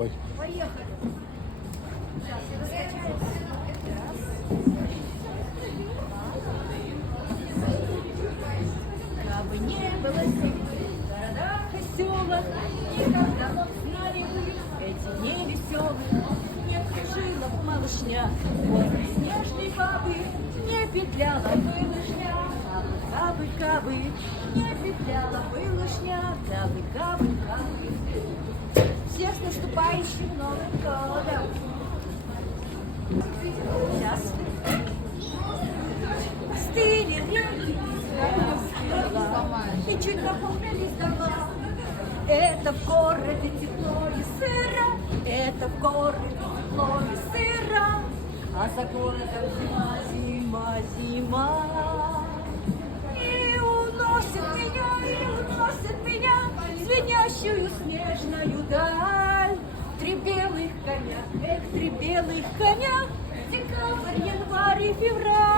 Ой. Поехали. Сейчас, я раскачаю. Кабы не было земли, в городах и селах, никогда мы знали бы эти дни веселые. Не кружила б малышня возле снежной бабы, не петляла бы лыжня, кабы, не петляла бы лыжня, кабы. Всех с наступающим Новым годом! Сейчас. Стыли реки, и чуть наполнились дома. Это в городе тепло и сыро, это в городе тепло и сыро, а за городом зима. И уносит меня звенящую снежную даль. Три белых коня, три белых коня, декабрь, январь и февраль.